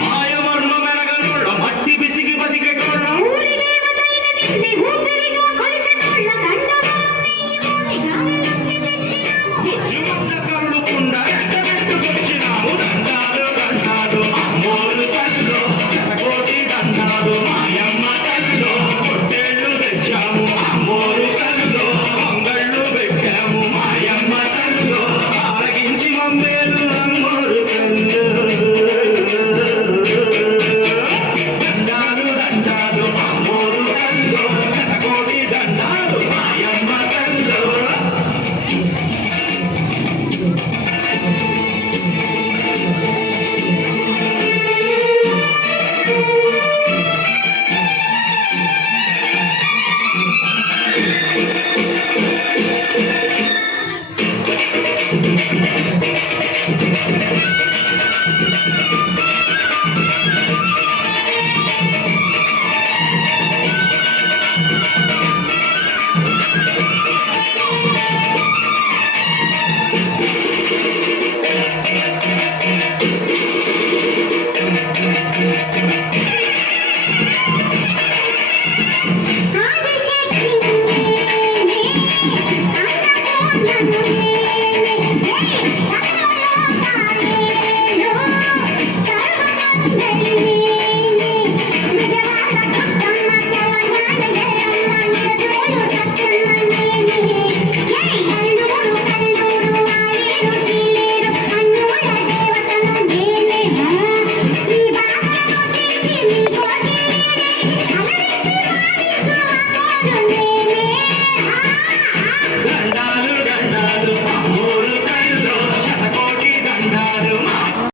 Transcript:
మాయవర్ణ మెరగనోళ్ళ మట్టి పిసికి బతికే కోళ్ళ బుద్ధిమంత కళ్ళు కుండ ఎట్టబెట్టుకొచ్చినాము దండాలు దండాలు అమ్మోరు తల్లు శతకోటి దండాలు మాయమ్మ తల్లు పొట్టేళ్ళు తెచ్చాము అమ్మోరు తల్లు పొంగళ్ళు పెట్టాము మాయమ్మ తల్లు ఆరగించి మమ్మేలు అమ్మోరు తల్లు దండాలు దండాలు అమ్మోరు తల్లు శతకోటి దండాలు మాయమ్మ తల్లు